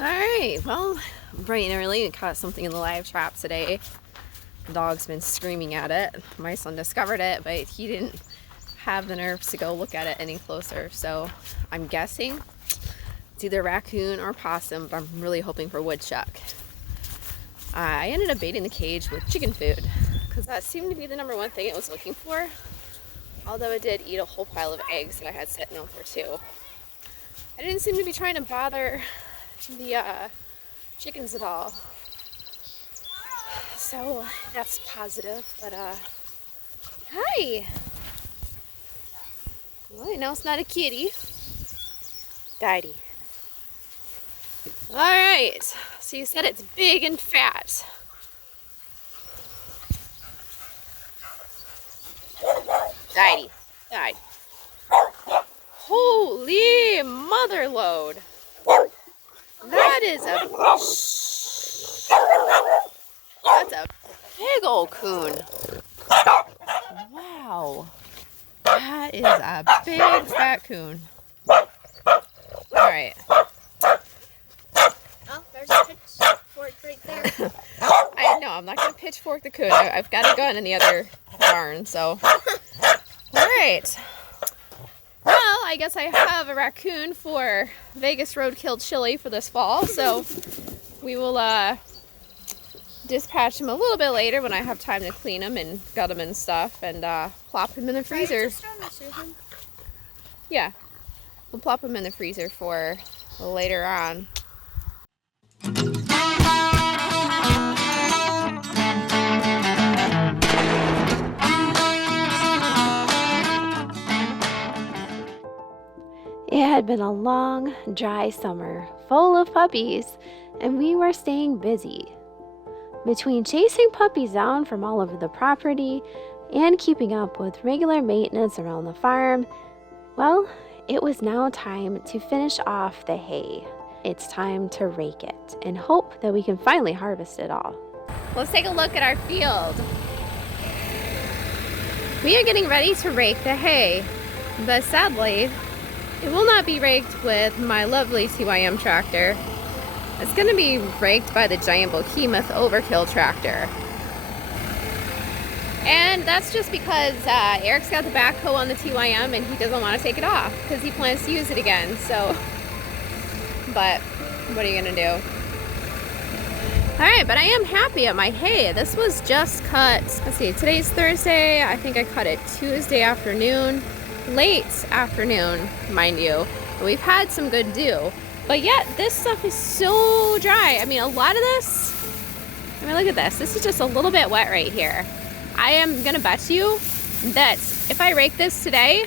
Alright, well, bright and early, we caught something in the live trap today. The dog's been screaming at it. My son discovered it, but he didn't have the nerves to go look at it any closer. So I'm guessing it's either raccoon or possum, but I'm really hoping for woodchuck. I ended up baiting the cage with chicken food because that seemed to be the number one thing it was looking for. Although it did eat a whole pile of eggs that I had sitting out there too. I didn't seem to be trying to bother the chickens at all, so that's positive. But hi. Well, now it's not a kitty. Daddy. All right, so you said it's big and fat. Daddy. Holy mother load. That is that's a big old coon. Wow. That is a big fat coon. Alright. Oh, there's a pitchfork right there. I know, I'm not going to pitchfork the coon. I've got a gun in the other barn, so. Alright. Well, I guess I have a raccoon for Vegas Roadkill chili for this fall, so we will dispatch him a little bit later when I have time to clean him and gut him and stuff, and plop him in the freezer. Yeah, we'll plop him in the freezer for later on. It had been a long, dry summer, full of puppies, and we were staying busy. Between chasing puppies down from all over the property and keeping up with regular maintenance around the farm, well, it was now time to finish off the hay. It's time to rake it and hope that we can finally harvest it all. Let's take a look at our field. We are getting ready to rake the hay, but sadly, it will not be raked with my lovely TYM tractor. It's going to be raked by the giant behemoth overkill tractor. And that's just because Eric's got the backhoe on the TYM and he doesn't want to take it off because he plans to use it again. So, but what are you going to do? Alright, but I am happy at my hay. This was just cut, let's see, today's Thursday. I think I cut it Tuesday afternoon. Late afternoon, mind you. We've had some good dew, but yet this stuff is so dry. I mean, a lot of this, I mean, look at this. This is just a little bit wet right here. I am gonna bet you that if I rake this today,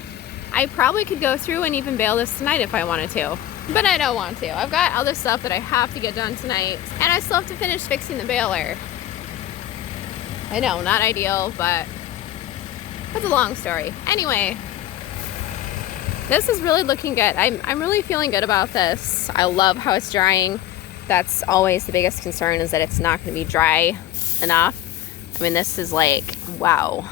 I probably could go through and even bale this tonight if I wanted to, but I don't want to. I've got other stuff that I have to get done tonight, and I still have to finish fixing the baler. I know, not ideal, but that's a long story. Anyway, this is really looking good. I'm really feeling good about this. I love how it's drying. That's always the biggest concern, is that it's not going to be dry enough. I mean, this is like, wow.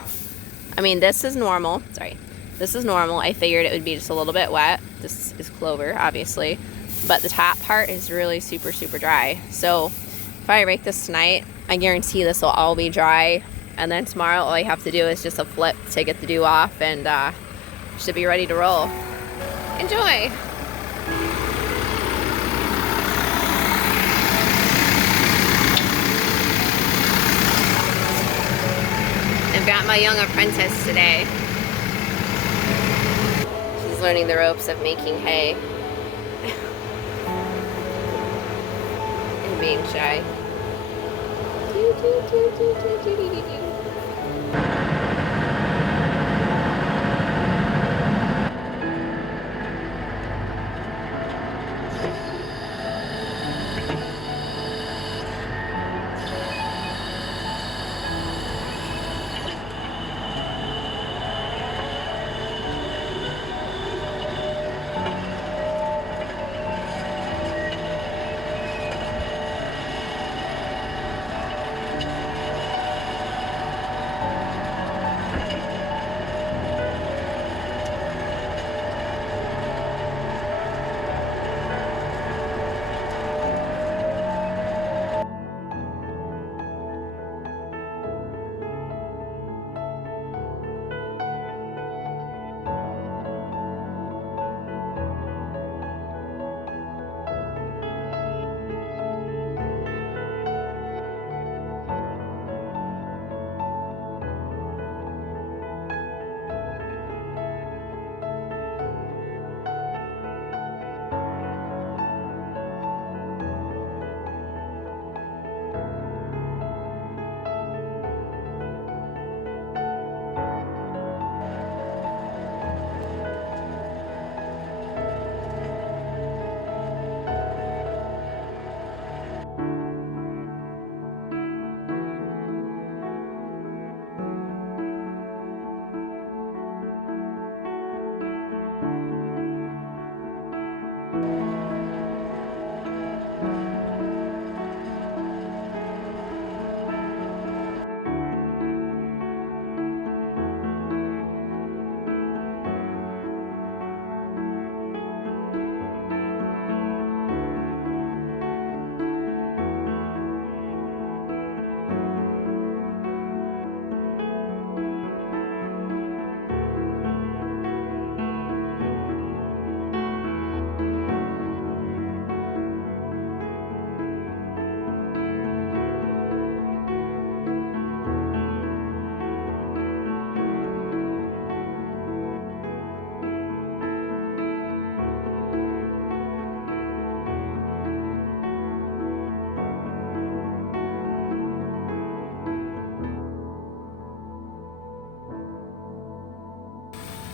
I mean, this is normal. Sorry. This is normal. I figured it would be just a little bit wet. This is clover, obviously. But the top part is really super, super dry. So if I rake this tonight, I guarantee this will all be dry. And then tomorrow, all I have to do is just a flip to get the dew off, and should be ready to roll. Enjoy! I've got my young apprentice today. She's learning the ropes of making hay. And being shy.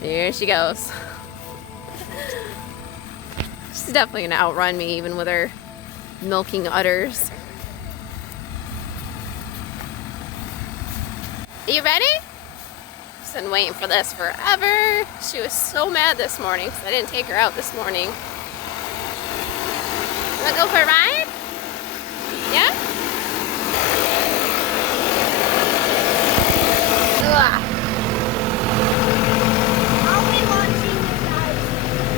Here she goes. She's definitely gonna outrun me even with her milking udders. Are you ready? She's been waiting for this forever. She was so mad this morning because I didn't take her out this morning. Wanna go for a ride? Yeah? Ugh. I'll be watching you guys.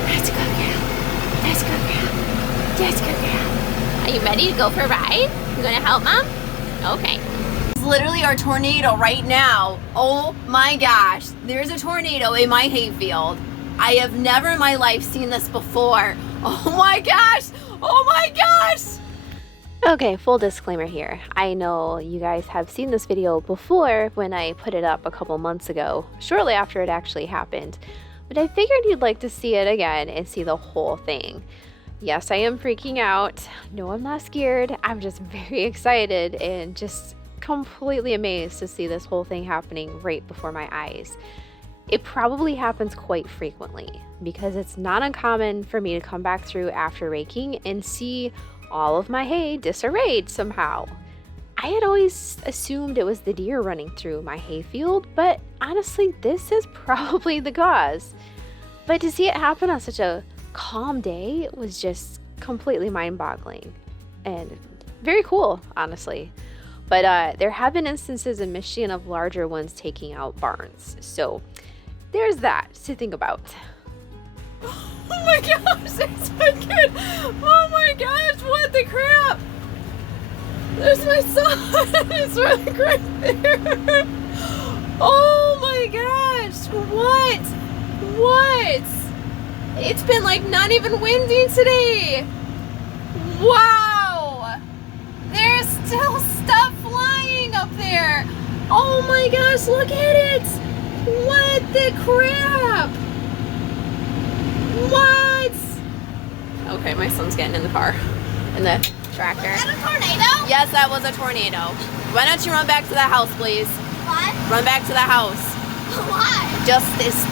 That's a good girl. That's a good girl. That's a good girl. Are you ready to go for a ride? You gonna help Mom? Okay. It's literally our tornado right now. Oh my gosh. There's a tornado in my hayfield. I have never in my life seen this before. Oh my gosh. Oh my gosh. Okay, full disclaimer here. I know you guys have seen this video before when I put it up a couple months ago, shortly after it actually happened. But I figured you'd like to see it again and see the whole thing. Yes, I am freaking out. No, I'm not scared. I'm just very excited and just completely amazed to see this whole thing happening right before my eyes. It probably happens quite frequently because it's not uncommon for me to come back through after raking and see all of my hay disarrayed somehow. I had always assumed it was the deer running through my hayfield, but honestly, this is probably the cause. But to see it happen on such a calm day was just completely mind-boggling and very cool, honestly. But there have been instances in Michigan of larger ones taking out barns, so there's that to think about. Oh my gosh, that's so good. Oh my gosh, what the crap? There's my son. He's running right there. Oh my gosh, what? What? It's been like not even windy today. Wow. There's still stuff flying up there. Oh my gosh, look at it. What the crap? What? Okay, my son's getting in the car. In the tractor. Is that a tornado? Yes, that was a tornado. Why don't you run back to the house, please? What? Run back to the house. Why? Just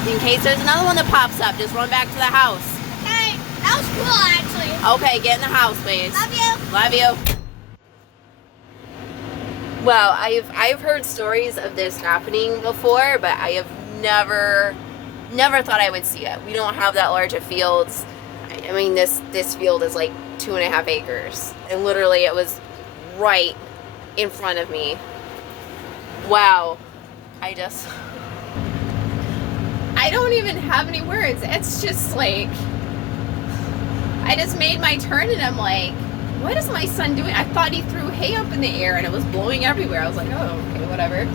in case there's another one that pops up, just run back to the house. Okay, that was cool actually. Okay, get in the house, please. Love you. Love you. Well, I've heard stories of this happening before, but I have never thought I would see it. We don't have that large of fields. I mean, this field is like 2.5 acres, and literally it was right in front of me. Wow. I don't even have any words. It's just like, I just made my turn and I'm like, what is my son doing? I thought he threw hay up in the air and it was blowing everywhere. I was like, oh, okay, whatever.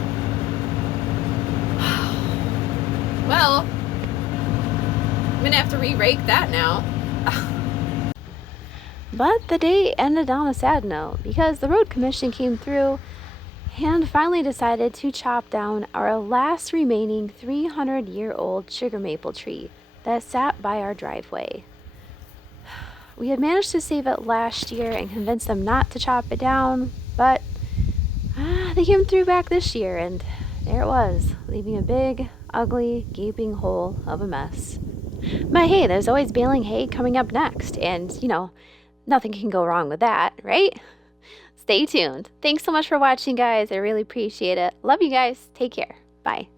Well, I'm gonna have to re-rake that now. But the day ended on a sad note because the road commission came through and finally decided to chop down our last remaining 300-year-old sugar maple tree that sat by our driveway. We had managed to save it last year and convince them not to chop it down, but they came through back this year and there it was, leaving a big, ugly, gaping hole of a mess. But hey, there's always baling hay coming up next, and you know, nothing can go wrong with that, right? Stay tuned. Thanks so much for watching, guys. I really appreciate it. Love you guys. Take care. Bye.